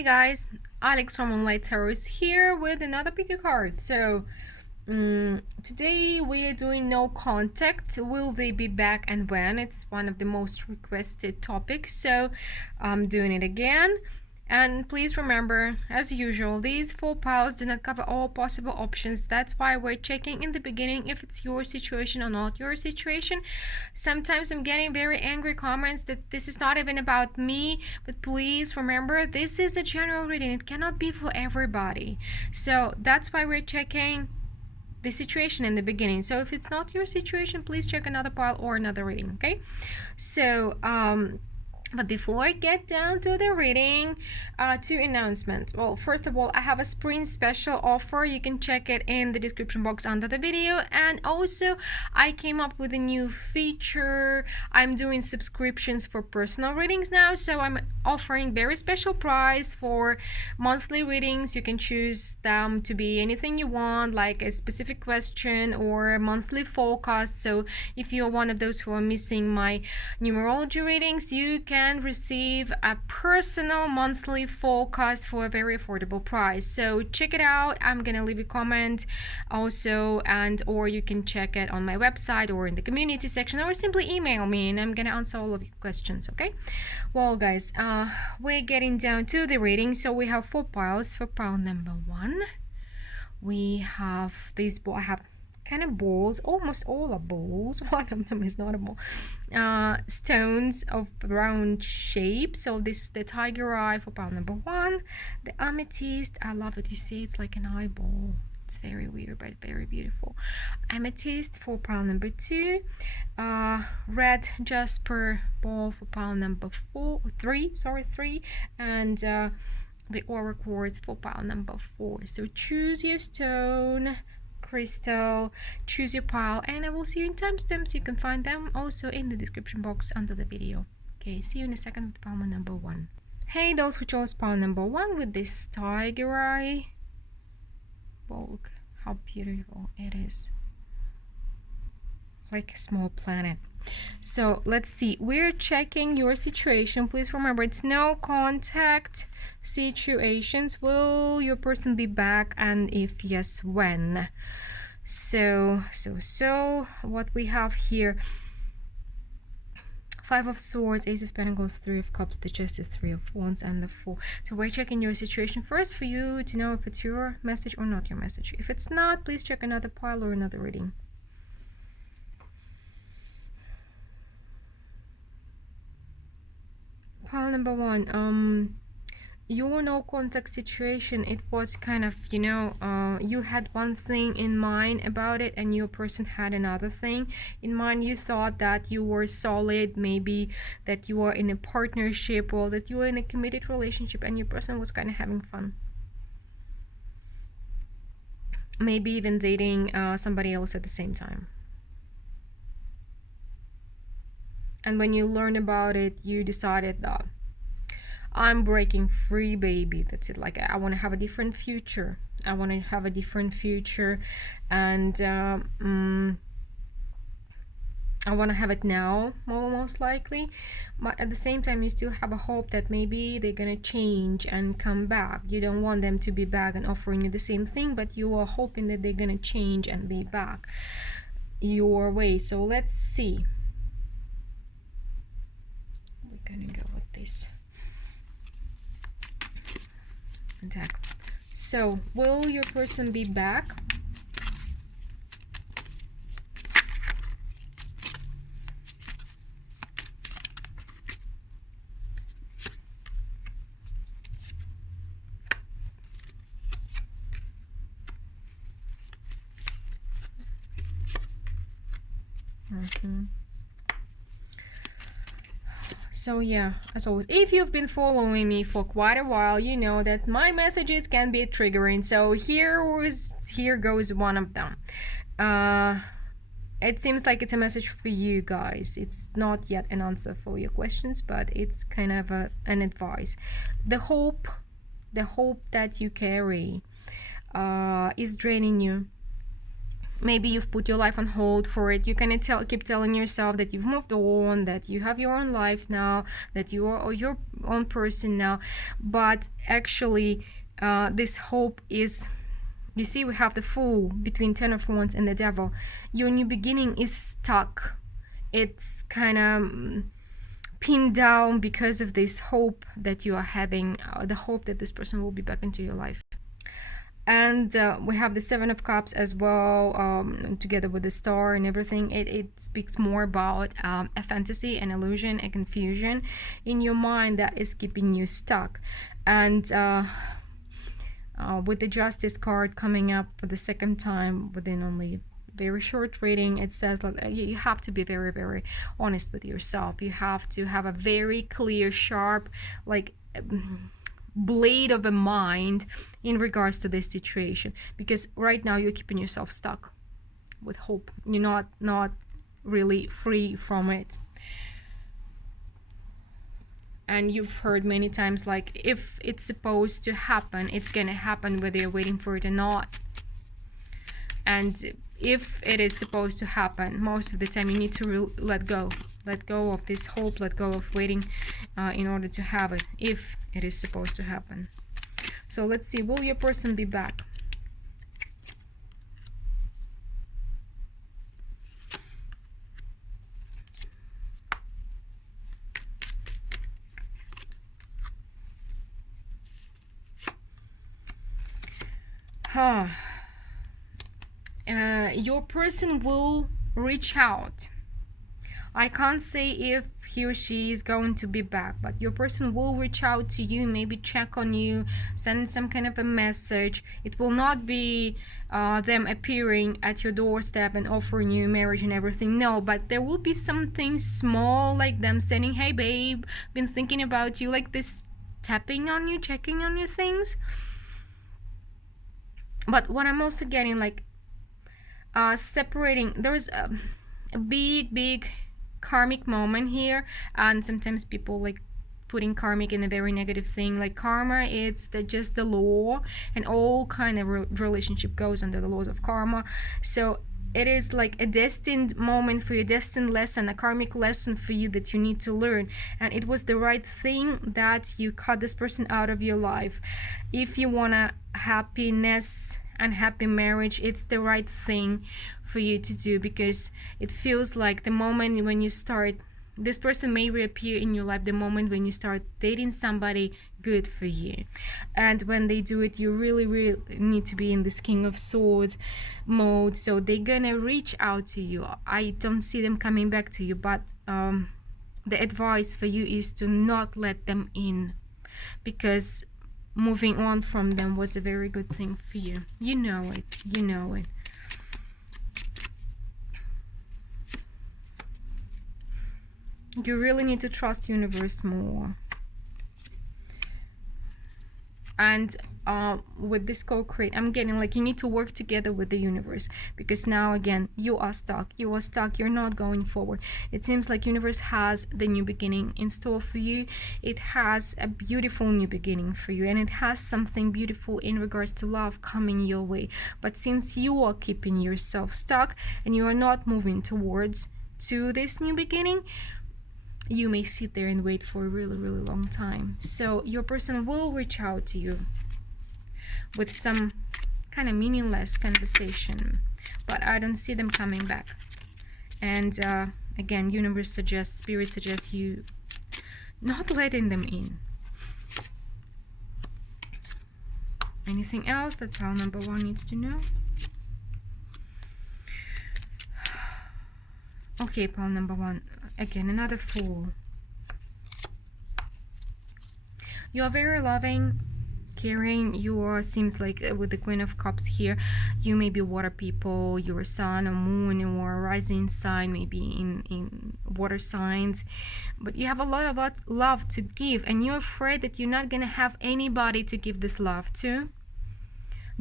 Hey guys, Alex from Untitled Chapter is here with another pick a card. So today we are doing no contact. Will they be back and when? It's one of the most requested topics, so I'm doing it again. And please remember, as usual, these 4 piles do not cover all possible options. That's why we're checking in the beginning if it's your situation or not your situation. Sometimes I'm getting very angry comments that this is not even about me, but please remember, this is a general reading. It cannot be for everybody. So that's why we're checking the situation in the beginning. So if it's not your situation, please check another pile or another reading, okay? So but before I get down to the reading, 2 announcements. Well, first of all, I have a spring special offer. You can check it in the description box under the video. And also, I came up with a new feature. I'm doing subscriptions for personal readings now. So I'm offering very special price for monthly readings. You can choose them to be anything you want, like a specific question or a monthly forecast. So if you're one of those who are missing my numerology readings, you can receive a personal monthly forecast for a very affordable price. So check it out. I'm gonna leave a comment also, and or you can check it on my website or in the community section, or simply email me and I'm gonna answer all of your questions. Okay, well guys, we're getting down to the reading. So we have 4 piles. For pile number 1, we have these. I have kind of balls, almost all are balls. One of them is not a ball. Stones of round shape. So this is the tiger eye for pile number 1. The amethyst, I love it. You see, it's like an eyeball. It's very weird but very beautiful. Amethyst for pile number 2. Red jasper ball for pile number 3. And the aura quartz for pile number 4. So choose your stone, crystal, choose your pile, and I will see you in timestamps. You can find them also in the description box under the video. Okay, see you in a second with pile number 1. Hey, those who chose pile number 1 with this tiger eye. Well, look how beautiful it is, like a small planet. So let's see, we're checking your situation. Please remember, it's no contact situations. Will your person be back, and if yes, when? So what we have here: 5 of Swords, Ace of Pentacles, 3 of Cups, the Justice, 3 of Wands, and the 4. So we're checking your situation first for you to know if it's your message or not your message. If it's not, please check another pile or another reading. Pile number 1, your no contact situation, it was kind of, you had one thing in mind about it and your person had another thing in mind. You thought that you were solid, maybe that you were in a partnership or that you were in a committed relationship, and your person was kind of having fun. Maybe even dating somebody else at the same time. And when you learn about it, you decided that I'm breaking free, baby. That's it. Like, I want to have a different future. I want to have a different future, and I want to have it now, most likely. But at the same time, you still have a hope that maybe they're gonna change and come back. You don't want them to be back and offering you the same thing, but you are hoping that they're gonna change and be back your way. So let's see. Gonna go with this deck. So will your person be back? So yeah, as always, if you've been following me for quite a while, you know that my messages can be triggering. So here goes one of them. It seems like it's a message for you guys. It's not yet an answer for your questions, but it's kind of an advice. The hope that you carry is draining you. Maybe you've put your life on hold for it. You kind of keep telling yourself that you've moved on, that you have your own life now, that your own person now. But actually, this hope is, you see, we have the Fool between Ten of Wands and the Devil. Your new beginning is stuck. It's kind of pinned down because of this hope that you are having, the hope that this person will be back into your life. And we have the Seven of Cups as well, together with the Star and everything. It speaks more about a fantasy, an illusion, a confusion in your mind that is keeping you stuck. And with the Justice card coming up for the second time within only very short reading, it says that you have to be very, very honest with yourself. You have to have a very clear, sharp, like blade of a mind in regards to this situation, because right now you're keeping yourself stuck with hope. You're not really free from it. And you've heard many times, like, if it's supposed to happen, it's gonna happen whether you're waiting for it or not. And if it is supposed to happen, most of the time you need to let go of this hope, let go of waiting in order to have it, if it is supposed to happen. So let's see, will your person be back? Your person will reach out. I can't say if he or she is going to be back, but your person will reach out to you, maybe check on you, send some kind of a message. It will not be them appearing at your doorstep and offering you marriage and everything. No, but there will be something small, like them saying, hey babe, been thinking about you, like this, tapping on you, checking on your things. But what I'm also getting, like, separating, there's a big karmic moment here. And sometimes people like putting karmic in a very negative thing, like karma, it's just the law, and all kind of relationship goes under the laws of karma. So it is like a destined moment for you, a destined lesson, a karmic lesson for you that you need to learn. And it was the right thing that you cut this person out of your life. If you want a happiness and happy marriage, it's the right thing for you to do, because it feels like the moment when you start, this person may reappear in your life the moment when you start dating somebody good for you. And when they do it, you really need to be in this King of Swords mode. So they're gonna reach out to you. I don't see them coming back to you, but the advice for you is to not let them in, because moving on from them was a very good thing for you. You know it. You really need to trust the universe more. And with this co-create, I'm getting like you need to work together with the universe, because now again you are stuck, you're not going forward. It seems like universe has the new beginning in store for you. It has a beautiful new beginning for you, and it has something beautiful in regards to love coming your way. But since you are keeping yourself stuck and you are not moving towards to this new beginning, you may sit there and wait for a really long time. So your person will reach out to you with some kind of meaningless conversation, but I don't see them coming back. And again, universe suggests, spirit suggests you not letting them in. Anything else that pile number 1 needs to know? Okay, pile number 1. Again, another Fool. You are very loving, caring. You are, seems like with the Queen of Cups here, you may be water people. You're a sun or moon or a rising sign, maybe in water signs. But you have a lot of love to give, and you're afraid that you're not going to have anybody to give this love to.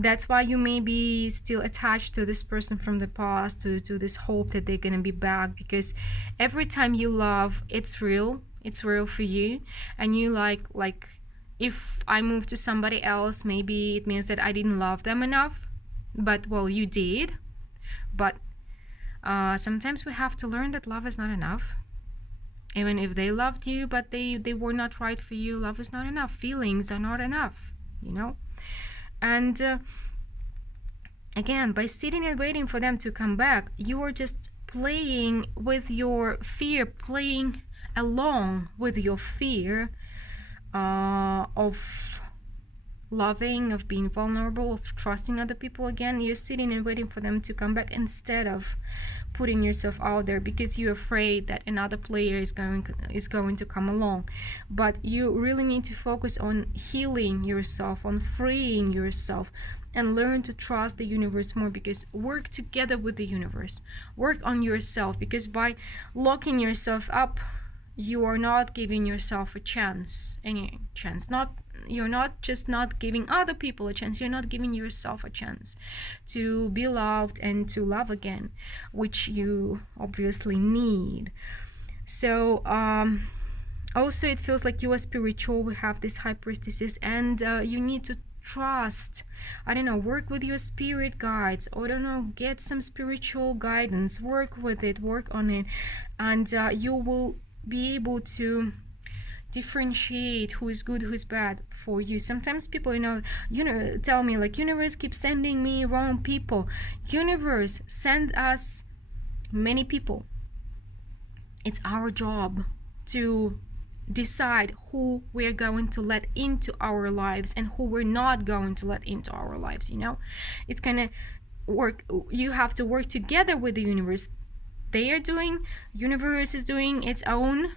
That's why you may be still attached to this person from the past, to this hope that they're going to be back, because every time you love, it's real for you. And you like if I move to somebody else, maybe it means that I didn't love them enough. But well, you did. But sometimes we have to learn that love is not enough. Even if they loved you, but they were not right for you. Love is not enough. Feelings are not enough, you know. And again, by sitting and waiting for them to come back, you are just playing with your fear, playing along with your fear of loving, of being vulnerable, of trusting other people again. You're sitting and waiting for them to come back instead of putting yourself out there because you're afraid that another player is going to come along. But you really need to focus on healing yourself, on freeing yourself, and learn to trust the universe more, because work together with the universe. Work on yourself, because by locking yourself up, you are not giving yourself a chance, any chance. You're not just not giving other people a chance, you're not giving yourself a chance to be loved and to love again, which you obviously need. So also it feels like you are spiritual. We have this high priestesses, and you need to trust, I don't know, work with your spirit guides, or I don't know, get some spiritual guidance, work with it, work on it, and you will be able to differentiate who is good, who is bad for you. Sometimes people, tell me like, universe keeps sending me wrong people. Universe send us many people. It's our job to decide who we're going to let into our lives and who we're not going to let into our lives. It's gonna work. You have to work together with the universe. Universe is doing its own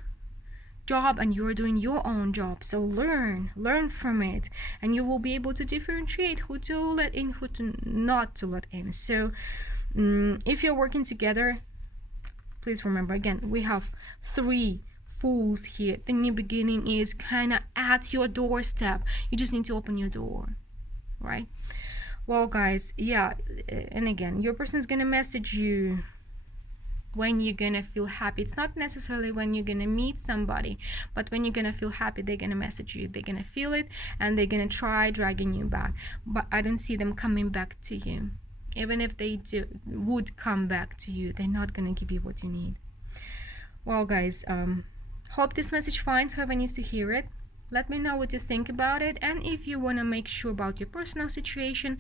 job, and you're doing your own job. So learn from it, and you will be able to differentiate who to let in, who to not to let in. So if you're working together, please remember, again, we have 3 Fools here. The new beginning is kind of at your doorstep. You just need to open your door, right? Well, guys, yeah, and again, your person is gonna message you when you're gonna feel happy. It's not necessarily when you're gonna meet somebody, but when you're gonna feel happy, they're gonna message you. They're gonna feel it, and they're gonna try dragging you back. But I don't see them coming back to you. Even if they would come back to you, they're not gonna give you what you need. Well, guys, hope this message finds whoever needs to hear it. Let me know what you think about it, and if you want to make sure about your personal situation,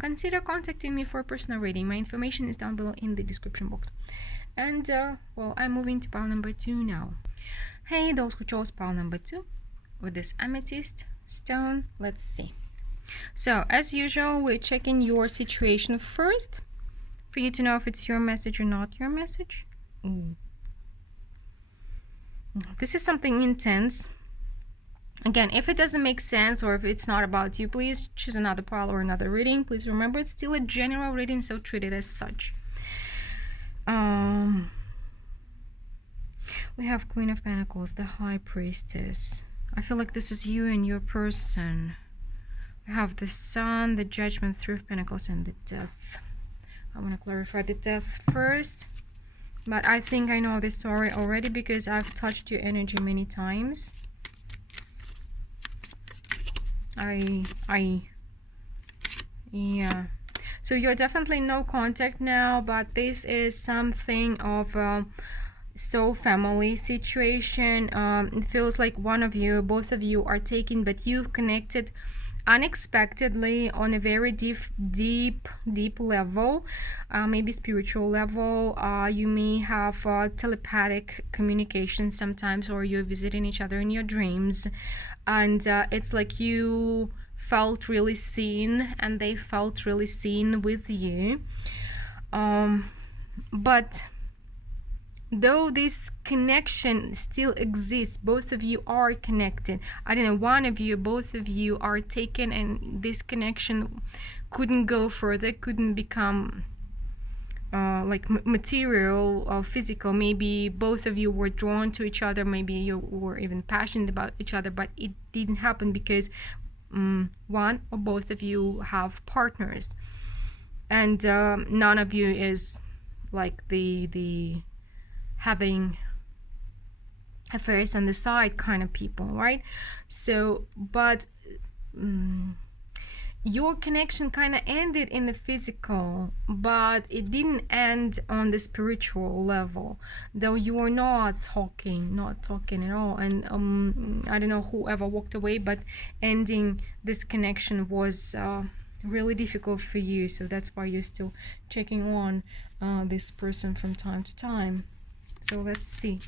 consider contacting me for a personal reading. My information is down below in the description box. And well, I'm moving to pile number 2 now. Hey, those who chose pile number 2 with this amethyst stone, let's see. So as usual, we're checking your situation first for you to know if it's your message or not your message. This is something intense. Again, if it doesn't make sense or if it's not about you, please choose another pile or another reading. Please remember, it's still a general reading, so treat it as such. We have Queen of Pentacles, the High Priestess. I feel like this is you and your person. We have the Sun, the Judgment, 3 of Pentacles, and the Death. I want to clarify the Death first. But I think I know this story already because I've touched your energy many times. Yeah. So you're definitely no contact now, but this is something of a soul family situation. It feels like one of you, both of you are taken, but you've connected unexpectedly on a very deep level, maybe spiritual level. You may have telepathic communication sometimes, or you're visiting each other in your dreams, and it's like you felt really seen and they felt really seen with you. But though this connection still exists, both of you are connected. I don't know, one of you, both of you are taken, and this connection couldn't go further, couldn't become like material or physical. Maybe both of you were drawn to each other, maybe you were even passionate about each other, but it didn't happen because one or both of you have partners, and none of you is like the having affairs on the side kind of people, right? So, but your connection kind of ended in the physical, but it didn't end on the spiritual level, though you were not talking at all. And I don't know whoever walked away, but ending this connection was really difficult for you. So that's why you're still checking on this person from time to time. So let's see.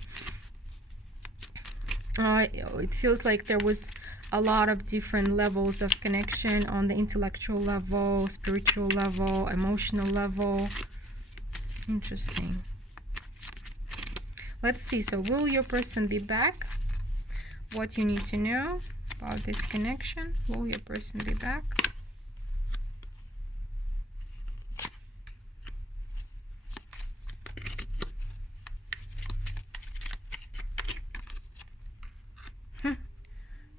It feels like there was a lot of different levels of connection on the intellectual level, spiritual level, emotional level. Interesting. Let's see. So will your person be back? What you need to know about this connection? Will your person be back?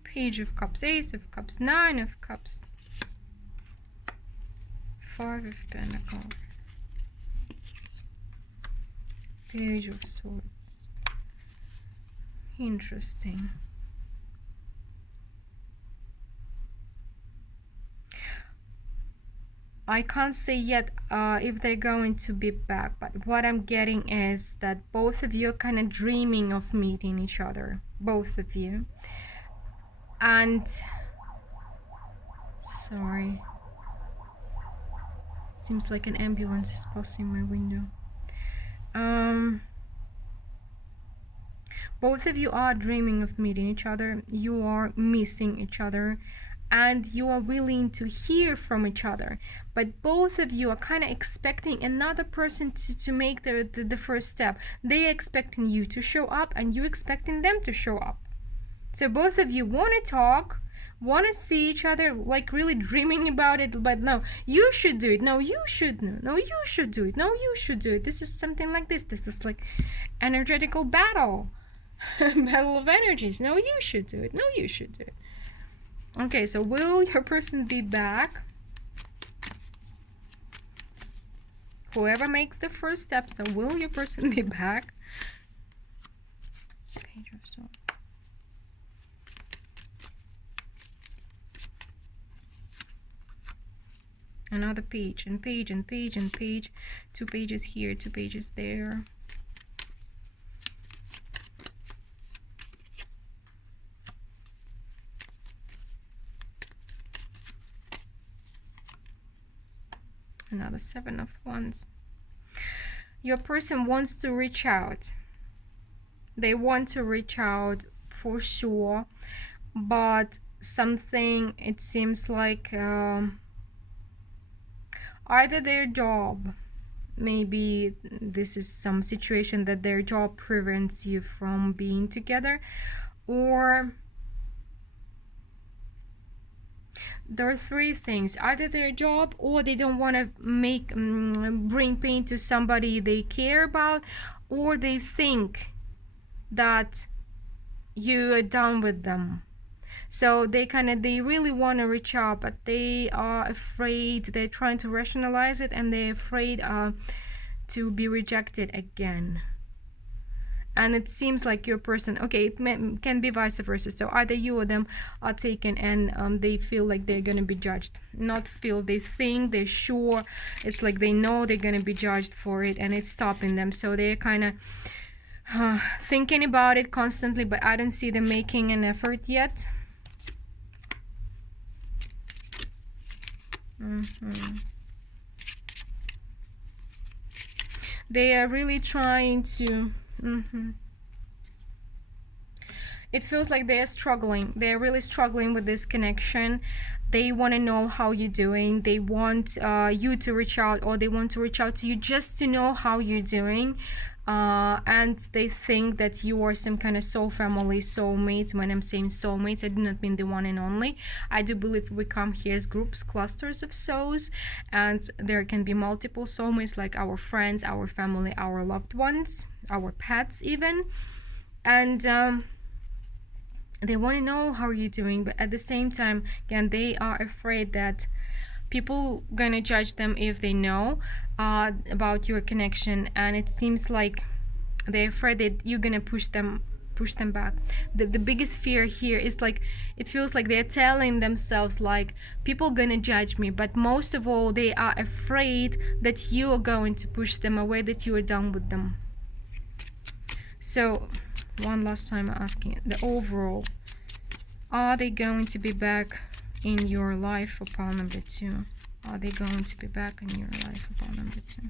Page of Cups, Ace of Cups, Nine of Cups, Five of Pentacles, Page of Swords. Interesting. I can't say yet if they're going to be back, but what I'm getting is that both of you are kind of dreaming of meeting each other, both of you. And sorry, seems like an ambulance is passing my window. Both of you are dreaming of meeting each other. You are missing each other, and you are willing to hear from each other. But both of you are kind of expecting another person to make the first step. They're expecting you to show up, and you're expecting them to show up. So both of you want to talk, want to see each other, like really dreaming about it, but no, you should do it. No, you should. No, you should do it. No, you should do it. This is something like this. This is like energetical battle. Battle of energies. No, you should do it. No, you should do it. Okay, so will your person be back? Whoever makes the first step, so will your person be back? Page of Swords. Another page and page and page and page. 2 pages here, 2 pages there. Another 7 of Wands. Your person wants to reach out. They want to reach out for sure, but something, it seems like either their job, maybe this is some situation that their job prevents you from being together, or there are 3 things: either their job, or they don't want to bring pain to somebody they care about, or they think that you are done with them. So they really want to reach out, but they are afraid. They're trying to rationalize it, and they're afraid to be rejected again. And it seems like your person, okay, it can be vice versa. So either you or them are taken, and they feel like they're going to be judged. Not feel, they think, they're sure. It's like they know they're going to be judged for it, and it's stopping them. So they're kind of thinking about it constantly, but I don't see them making an effort yet. They are really trying to it feels like they are struggling. They're really struggling with this connection. They want to know how you're doing. They want you to reach out, or they want to reach out to you just to know how you're doing. And they think that you are some kind of soul family, soulmates. When I'm saying soulmates, I do not mean the one and only. I do believe we come here as groups, clusters of souls, and there can be multiple soulmates, like our friends, our family, our loved ones, our pets even. And they want to know how you're doing, but at the same time, again, they are afraid that people gonna judge them if they know about your connection, and it seems like they're afraid that you're gonna push them push them back. The biggest fear here is like, it feels like they're telling themselves like, people gonna judge me, but most of all they are afraid that you are going to push them away, that you are done with them. So one last time asking the overall, are they going to be back in your life for pile number 2? Are they going to be back in your life for pile number 2?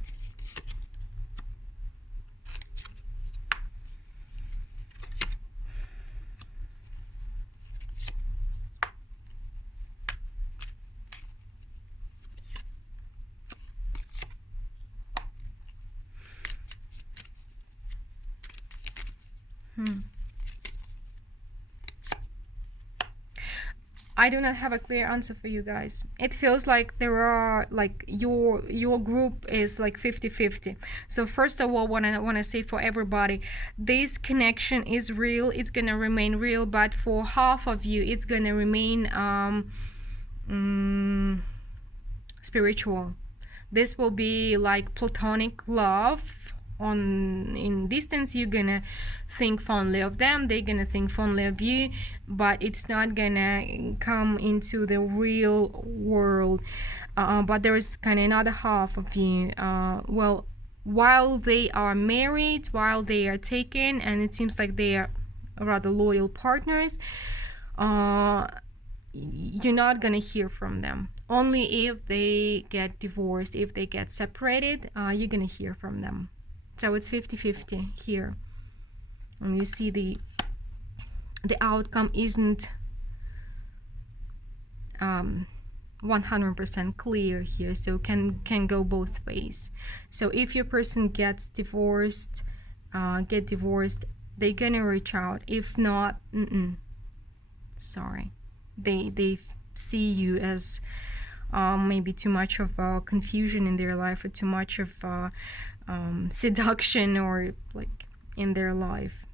I do not have a clear answer for you guys. It feels like there are like your group is like 50-50. So first of all, what I want to say for everybody, this connection is real. It's gonna remain real, but for half of you, it's gonna remain spiritual. This will be like platonic love. In distance, you're gonna think fondly of them, they're gonna think fondly of you, but it's not gonna come into the real world. But there is kind of another half of you, well, while they are married, while they are taken, and it seems like they are rather loyal partners, you're not gonna hear from them. Only if they get divorced, if they get separated, you're gonna hear from them. So it's 50-50 here. And you see the outcome isn't 100% clear here, so can go both ways. So if your person gets divorced, they're gonna reach out. If not, sorry, they see you as maybe too much of confusion in their life, or too much of seduction or like in their life.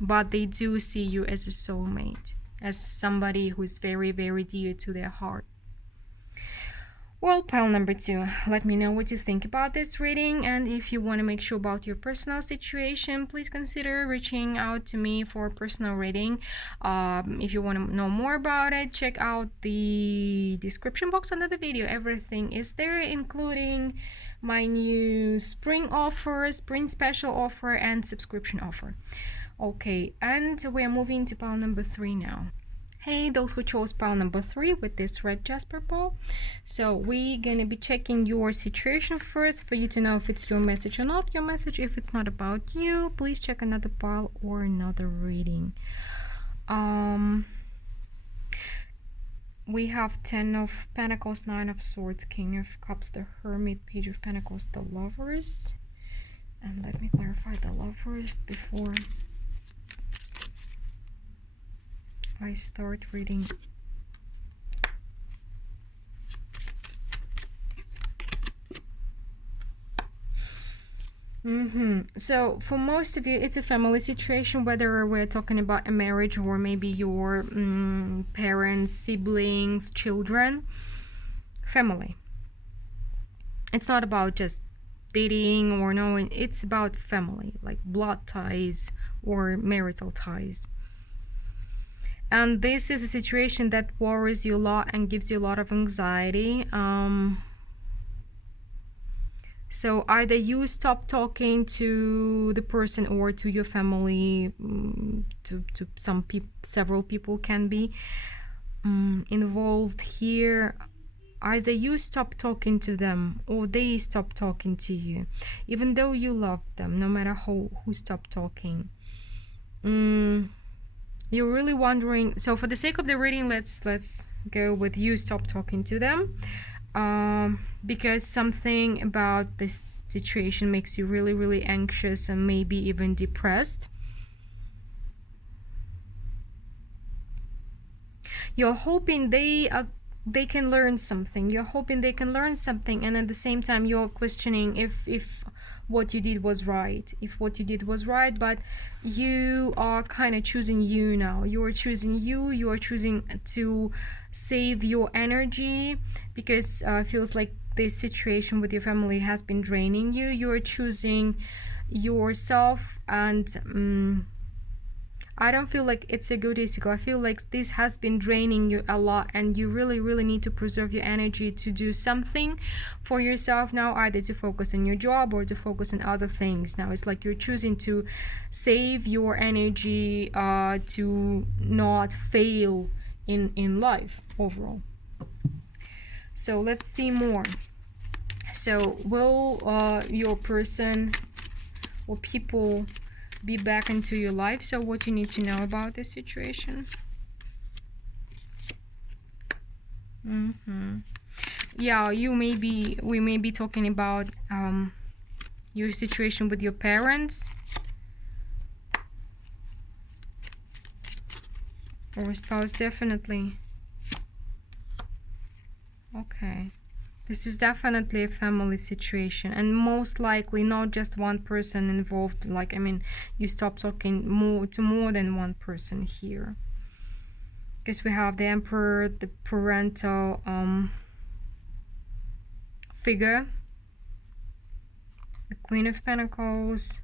But they do see you as a soulmate, as somebody who's very, very dear to their heart. Well, pile number 2, let me know what you think about this reading, and if you want to make sure about your personal situation, please consider reaching out to me for a personal reading. If you want to know more about it, check out the description box under the video. Everything is there, including my new spring offer, spring special offer, and subscription offer. Okay, and we are moving to pile number 3 now. Hey, those who chose pile number 3 with this red jasper ball. So we're gonna be checking your situation first for you to know if it's your message or not your message. If it's not about you, please check another pile or another reading. We have 10 of Pentacles, 9 of Swords, King of Cups, the Hermit, Page of Pentacles, the Lovers. And let me clarify the Lovers before I start reading. So for most of you, it's a family situation, whether we're talking about a marriage or maybe your parents, siblings, children. Family. It's not about just dating or knowing, it's about family, like blood ties or marital ties. And this is a situation that worries you a lot and gives you a lot of anxiety. So either you stop talking to the person or to your family, to some people, several people can be involved here. Either you stop talking to them or they stop talking to you, even though you love them, no matter who stopped talking. You're really wondering. So for the sake of the reading, let's go with you stop talking to them. Because something about this situation makes you really, really anxious and maybe even depressed. You're hoping they can learn something. You're hoping they can learn something, and at the same time you're questioning if what you did was right. If what you did was right, but you are kind of choosing you now. You are choosing you. You are choosing to save your energy because it feels like this situation with your family has been draining you. You are choosing yourself, and I don't feel like it's a good cycle. I feel like this has been draining you a lot, and you really, really need to preserve your energy to do something for yourself now, either to focus on your job or to focus on other things. Now it's like you're choosing to save your energy to not fail in life overall. So let's see more. So will your person or people be back into your life? So what you need to know about this situation? Yeah, we may be talking about your situation with your parents or spouse, definitely. Okay. This is definitely a family situation, and most likely not just one person involved. Like, I mean, you stop talking more than one person here. Because we have the Emperor, the parental figure, the Queen of Pentacles.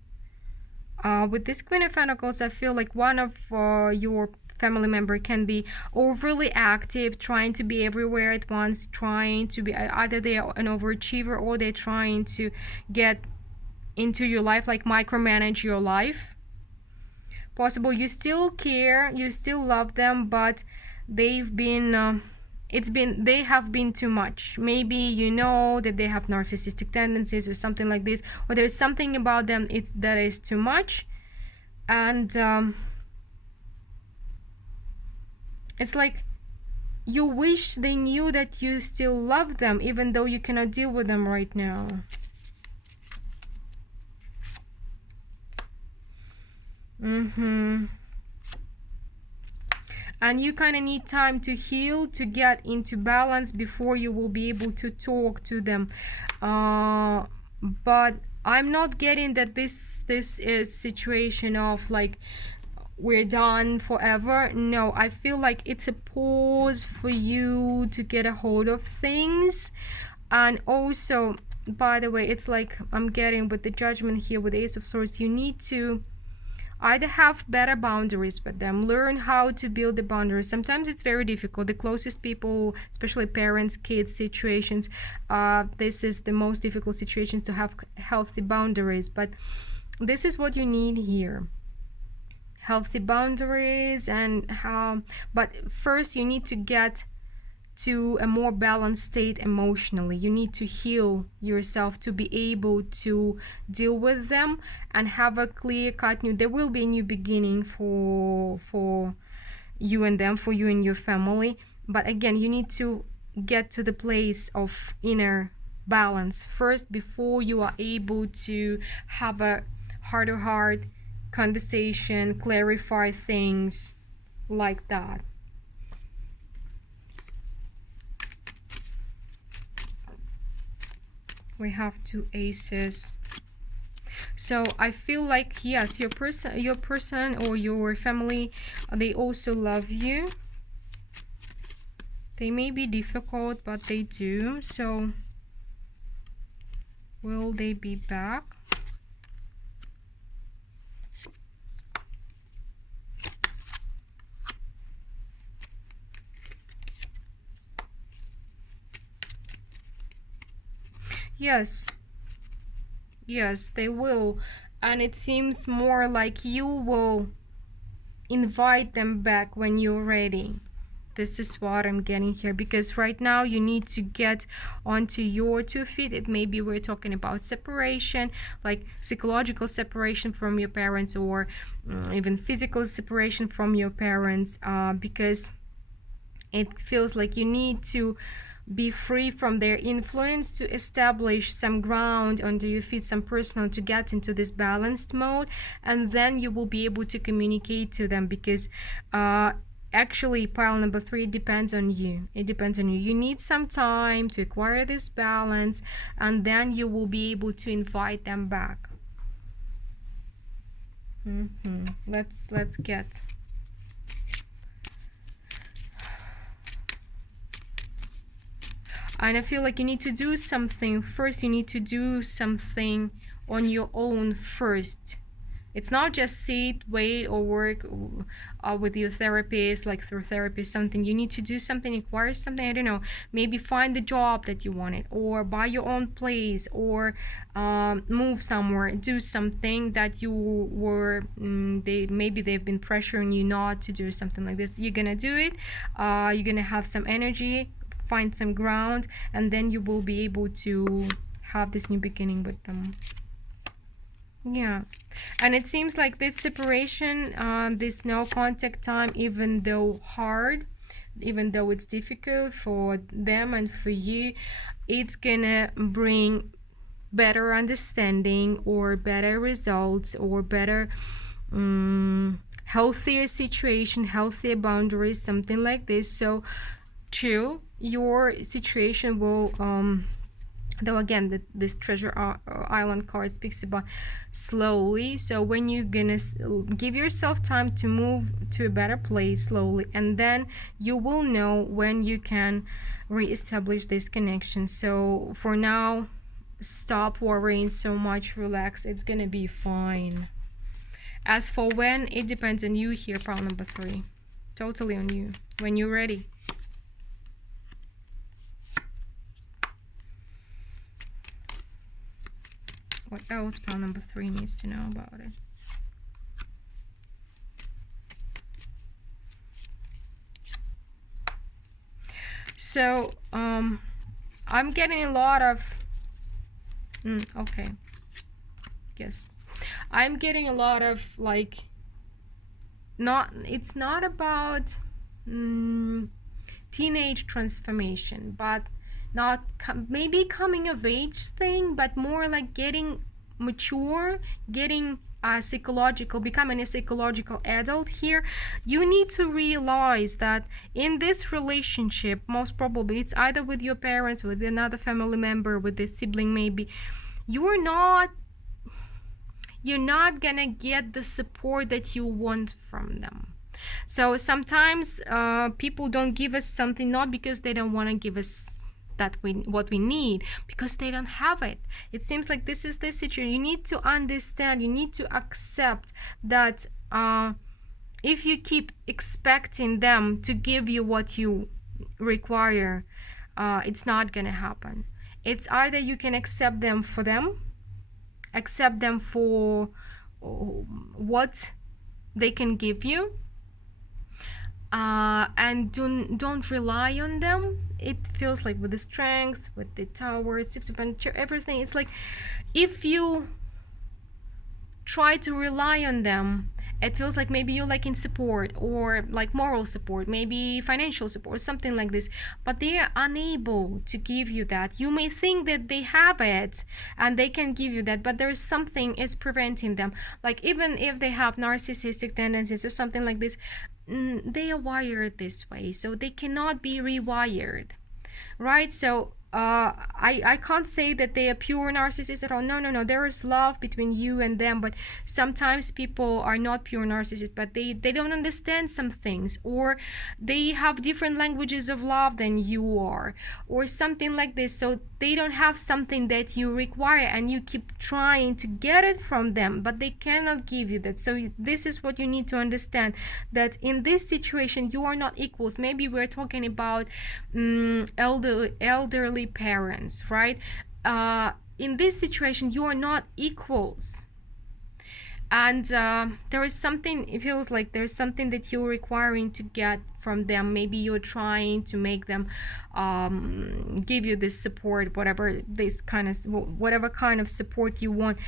With this Queen of Pentacles, I feel like one of your family member can be overly active, trying to be everywhere at once, trying to be either they're an overachiever or they're trying to get into your life, like micromanage your life. Possible you still care, you still love them, but they've been they have been too much. Maybe you know that they have narcissistic tendencies or something like this, or there's something about them that is too much, and it's like you wish they knew that you still love them, even though you cannot deal with them right now. And you kind of need time to heal, to get into balance before you will be able to talk to them. But I'm not getting that this is situation of like we're done forever. No, I feel like it's a pause for you to get a hold of things. And also, by the way, it's like I'm getting with the Judgment here with the Ace of Swords, you need to either have better boundaries with them, learn how to build the boundaries. Sometimes it's very difficult. The closest people, especially parents, kids situations, this is the most difficult situations to have healthy boundaries. But this is what you need here. Healthy boundaries, and but first you need to get to a more balanced state emotionally. You need to heal yourself to be able to deal with them and have a clear-cut there will be a new beginning for you and them, for you and your family. But again, you need to get to the place of inner balance first before you are able to have a heart-to-heart conversation, clarify things like that. We have two aces. So I feel like, yes, your person or your family, they also love you. They may be difficult, but they do. So will they be back? Yes, they will. And it seems more like you will invite them back when you're ready. This is what I'm getting here, because right now you need to get onto your 2 feet. It maybe we're talking about separation, like psychological separation from your parents, or even physical separation from your parents, because it feels like you need to be free from their influence to establish some ground under your feet, some personal, to get into this balanced mode, and then you will be able to communicate to them, because actually pile number 3 depends on you. It depends on you. You need some time to acquire this balance, and then you will be able to invite them back. Let's get. And I feel like you need to do something first. You need to do something on your own first It's not just sit, wait, or work with your therapist, like through therapy, something. You need to do something, acquire something, I don't know, maybe find the job that you wanted, or buy your own place, or move somewhere, do something that you were, maybe they've been pressuring you not to do something like this. You're gonna do it, you're gonna have some energy, find some ground, and then you will be able to have this new beginning with them. Yeah, and it seems like this separation, this no contact time, even though hard, even though it's difficult for them and for you, it's gonna bring better understanding, or better results, or better healthier situation, healthier boundaries, something like this. So true, your situation will though again, this treasure island card speaks about slowly. So when you're gonna give yourself time to move to a better place slowly, and then you will know when you can reestablish this connection. So for now, stop worrying so much, relax, it's gonna be fine. As for when, it depends on you here, pile number 3. Totally on you, when you're ready. What else pile number 3 needs to know about it? So I'm getting a lot of okay, yes, I'm getting a lot of like, it's not about teenage transformation, but not maybe coming of age thing, but more like getting mature, getting becoming a psychological adult here. You need to realize that in this relationship, most probably it's either with your parents, with another family member, with a sibling maybe, you're not gonna get the support that you want from them. So sometimes people don't give us something, not because they don't want to give us what we need, because they don't have it. It seems like this is the situation. You need to understand, you need to accept that if you keep expecting them to give you what you require, it's not gonna happen. It's either you can accept them for what they can give you, and don't rely on them. It feels like with the strength, with the tower, 6 of Pentacles, everything, it's like if you try to rely on them, it feels like maybe you're lacking support, or like moral support, maybe financial support, something like this, but they are unable to give you that. You may think that they have it and they can give you that, but there's something is preventing them. Like even if they have narcissistic tendencies or something like this, they are wired this way, so they cannot be rewired, right? So I can't say that they are pure narcissists at all. No. There is love between you and them, but sometimes people are not pure narcissists, but they don't understand some things, or they have different languages of love than you are, or something like this. So they don't have something that you require, and you keep trying to get it from them, but they cannot give you that. So this is what you need to understand, that in this situation you are not equals. Maybe we're talking about elderly parents, right? In this situation you are not equals, and there is something, it feels like there's something that you're requiring to get from them. Maybe you're trying to make them give you this support, whatever kind of support you want.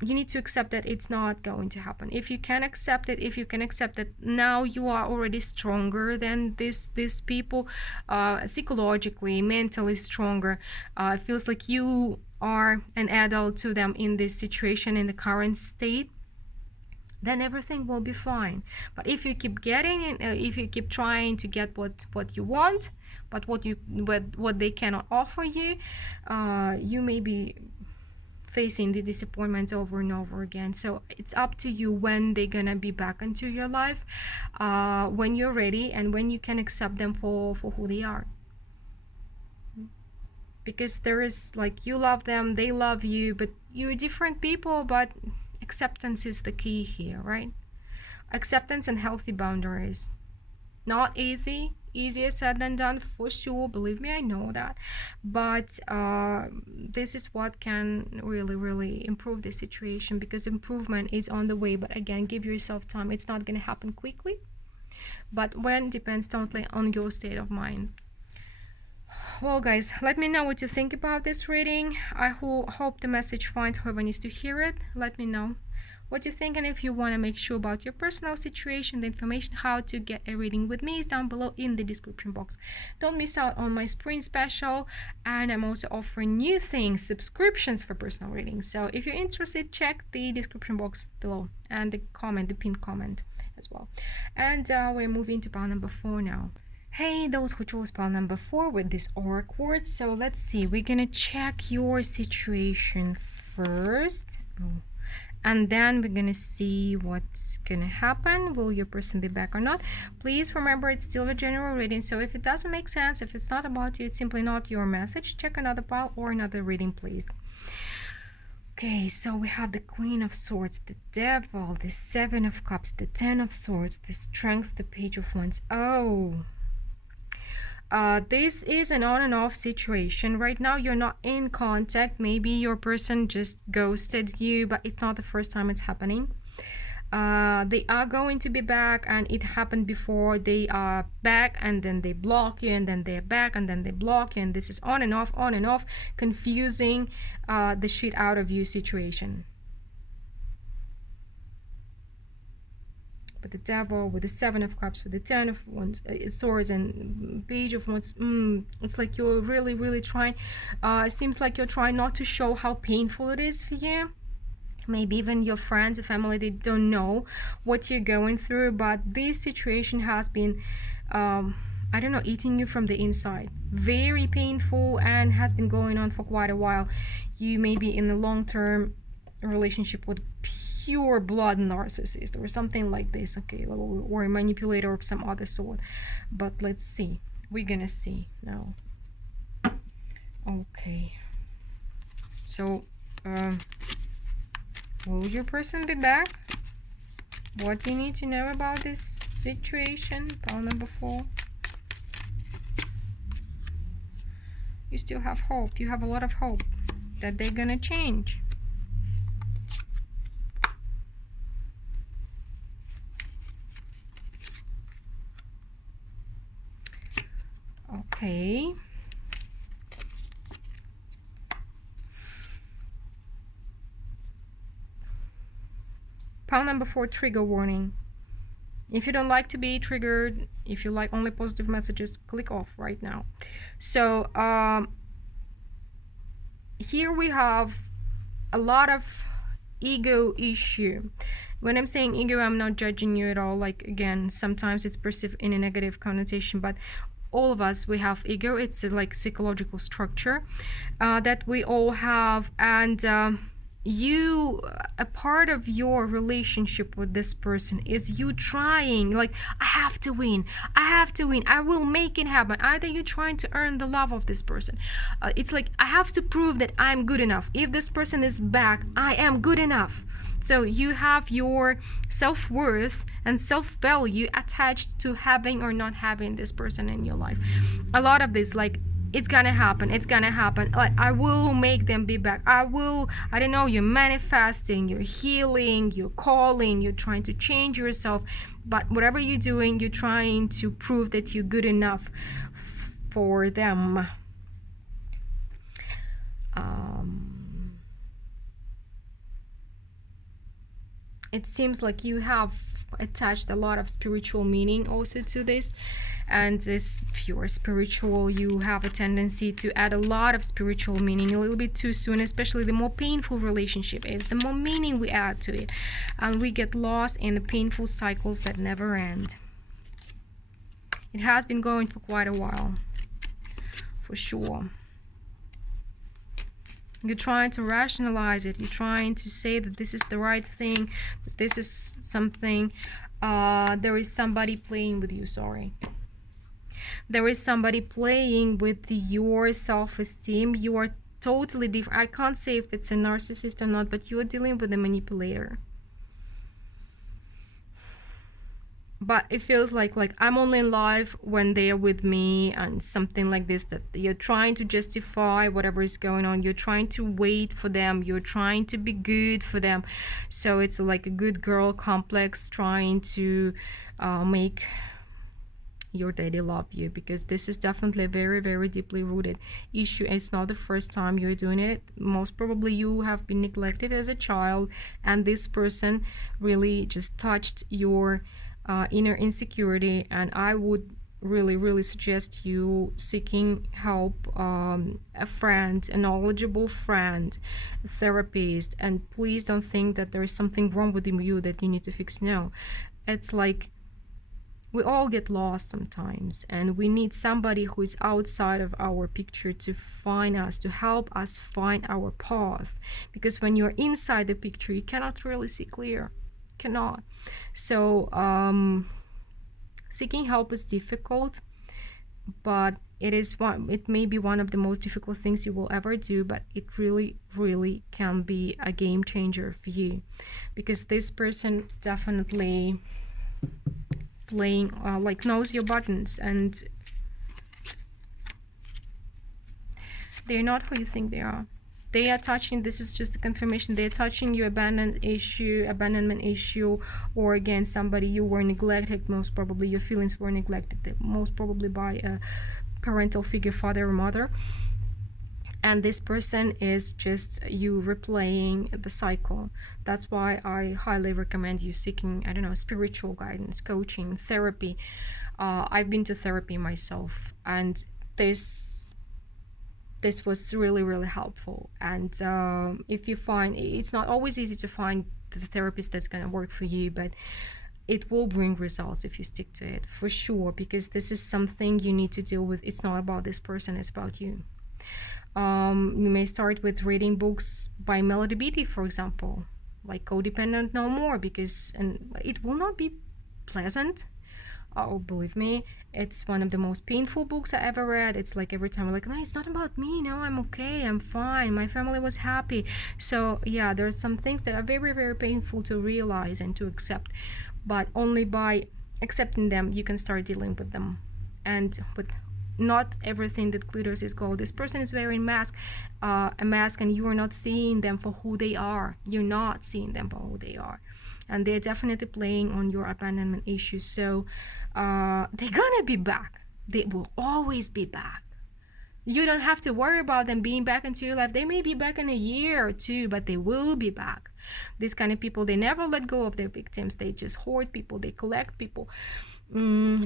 You need to accept that it's not going to happen. If you can accept it, now you are already stronger than these people, psychologically, mentally stronger. It feels like you are an adult to them in this situation, in the current state, then everything will be fine. But if you keep if you keep trying to get what you want, but what they cannot offer you, you may be facing the disappointments over and over again. So it's up to you when they're gonna be back into your life, when you're ready and when you can accept them for who they are. Because there is like, you love them, they love you, but you're different people, but Acceptance is the key here, right? Acceptance and healthy boundaries. Not easy, easier said than done for sure, believe me, I know that, but this is what can really improve the situation, because improvement is on the way. But again, give yourself time. It's not going to happen quickly, but when depends totally on your state of mind. Well guys, let me know what you think about this reading. I hope the message finds whoever needs to hear it. Let me know what you think, and if you want to make sure about your personal situation, the information how to get a reading with me is down below in the description box. Don't miss out on my spring special, and I'm also offering new things, subscriptions for personal readings. So if you're interested, check the description box below and the pinned comment as well. And we're moving to pile number 4 now. Hey, those who chose pile number 4 with this oracle word. So let's see, we're gonna check your situation first. And then we're gonna see what's gonna happen. Will your person be back or not? Please remember, it's still a general reading, so if it doesn't make sense, if it's not about you, it's simply not your message, check another pile or another reading, please. Okay, so we have the Queen of Swords, the Devil, the Seven of Cups, the Ten of Swords, the Strength, the Page of Wands. This is an on and off situation. Right now you're not in contact. Maybe your person just ghosted you, but it's not the first time it's happening. They are going to be back, and it happened before. They are back and then they block you, and then they're back and then they block you, and this is on and off, confusing the shit out of you situation. But the Devil with the Seven of Cups, with the Ten of Wands, Swords, and Page of Wands, it's like you're really trying. It seems like you're trying not to show how painful it is for you. Maybe even your friends or family, they don't know what you're going through, but this situation has been, I don't know, eating you from the inside. Very painful, and has been going on for quite a while. You may be in a long-term relationship with pure blood narcissist or something like this, okay, or a manipulator of some other sort. But let's see, we're gonna see now. Okay, so will your person be back? What do you need to know about this situation? Pile number 4. You still have hope. You have a lot of hope that they're gonna change. Okay. Pile number 4, trigger warning. If you don't like to be triggered, if you like only positive messages, click off right now. So here we have a lot of ego issue. When I'm saying ego, I'm not judging you at all. Like, again, sometimes it's perceived in a negative connotation, but all of us, we have ego. It's like psychological structure that we all have, and a part of your relationship with this person is you trying, like, I have to win, I will make it happen. Either you're trying to earn the love of this person, it's like, I have to prove that I'm good enough. If this person is back, I am good enough. So you have your self-worth and self-value attached to having or not having this person in your life. A lot of this, like, it's gonna happen, like, I will make them be back, I don't know, you're manifesting, you're healing, you're calling, you're trying to change yourself, but whatever you're doing, you're trying to prove that you're good enough for them. It seems like you have attached a lot of spiritual meaning also to this, and this, if you are spiritual, you have a tendency to add a lot of spiritual meaning a little bit too soon, especially the more painful relationship is, the more meaning we add to it, and we get lost in the painful cycles that never end. It has been going for quite a while, for sure. You're trying to rationalize it. You're trying to say that this is the right thing, that this is something. There is somebody playing with you, sorry. There is somebody playing with your self-esteem. You are totally different. I can't say if it's a narcissist or not, but you're dealing with a manipulator. But it feels like I'm only in life when they are with me, and something like this, that you're trying to justify whatever is going on. You're trying to wait for them. You're trying to be good for them. So it's like a good girl complex, trying to make your daddy love you, because this is definitely a very, very deeply rooted issue. It's not the first time you're doing it. Most probably you have been neglected as a child, and this person really just touched your inner insecurity. And I would really, really suggest you seeking help, a friend, a knowledgeable friend, a therapist. And please don't think that there is something wrong with you that you need to fix. No, it's like we all get lost sometimes, and we need somebody who is outside of our picture to find us, to help us find our path. Because when you're inside the picture, you cannot really see clear. Cannot. So seeking help is difficult, but it may be one of the most difficult things you will ever do, but it really, really can be a game changer for you, because this person definitely playing like knows your buttons, and they're not who you think they are. They are touching, this is just a confirmation, they're touching your abandonment issue, or again, somebody you were neglected. Most probably your feelings were neglected, most probably by a parental figure, father or mother. And this person is just you replaying the cycle. That's why I highly recommend you seeking, I don't know, spiritual guidance, coaching, therapy. I've been to therapy myself, and this was really, really helpful. And if you find, it's not always easy to find the therapist that's going to work for you, but it will bring results if you stick to it, for sure, because this is something you need to deal with. It's not about this person, it's about you. You may start with reading books by Melody Beattie, for example, like Codependent No More, because and it will not be pleasant. Oh, believe me, it's one of the most painful books I ever read. It's like every time I'm like, no, it's not about me. No, I'm okay. I'm fine. My family was happy. So yeah, there are some things that are very, very painful to realize and to accept, but only by accepting them you can start dealing with them. And with not everything that glitters is gold. This person is wearing a mask, and you are not seeing them for who they are. You're not seeing them for who they are, and they're definitely playing on your abandonment issues. So they're gonna be back. They will always be back. You don't have to worry about them being back into your life. They may be back in a year or two, but they will be back. These kind of people, they never let go of their victims. They just hoard people. They collect people,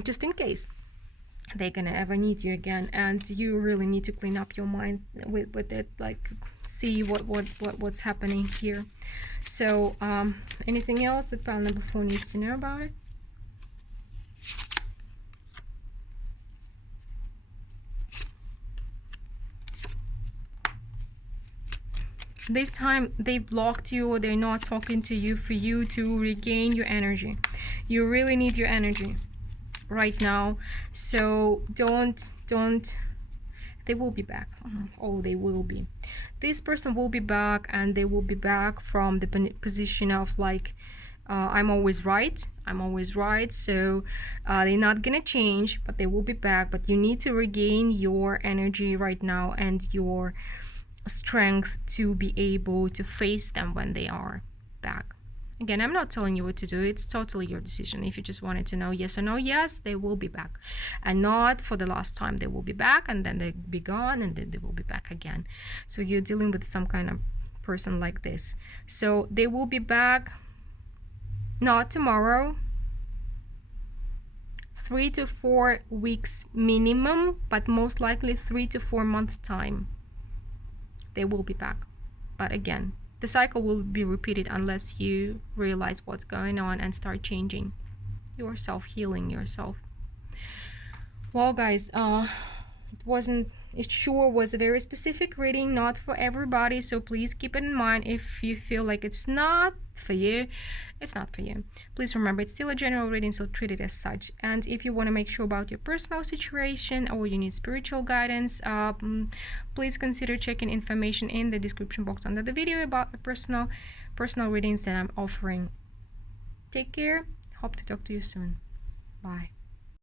just in case they're gonna ever need you again. And you really need to clean up your mind with it, like see what's happening here. So anything else that file number 4 needs to know about it? This time they blocked you, or they're not talking to you, for you to regain your energy. You really need your energy right now. So don't they will be back. Oh, they will be. This person will be back, and they will be back from the position of like I'm always right. So they're not gonna change, but they will be back. But you need to regain your energy right now and your strength to be able to face them when they are back. Again, I'm not telling you what to do. It's totally your decision. If you just wanted to know yes or no, yes, they will be back. And not for the last time. They will be back, and then they'll be gone, and then they will be back again. So you're dealing with some kind of person like this. So they will be back, not tomorrow, 3 to 4 weeks minimum, but most likely 3 to 4 month time. They will be back. But again, the cycle will be repeated unless you realize what's going on and start changing yourself, healing yourself. Well, guys, it wasn't It sure was a very specific reading, not for everybody, so please keep it in mind. If you feel like it's not for you, it's not for you. Please remember, it's still a general reading, so treat it as such. And if you want to make sure about your personal situation or you need spiritual guidance, please consider checking information in the description box under the video about the personal readings that I'm offering. Take care. Hope to talk to you soon. Bye.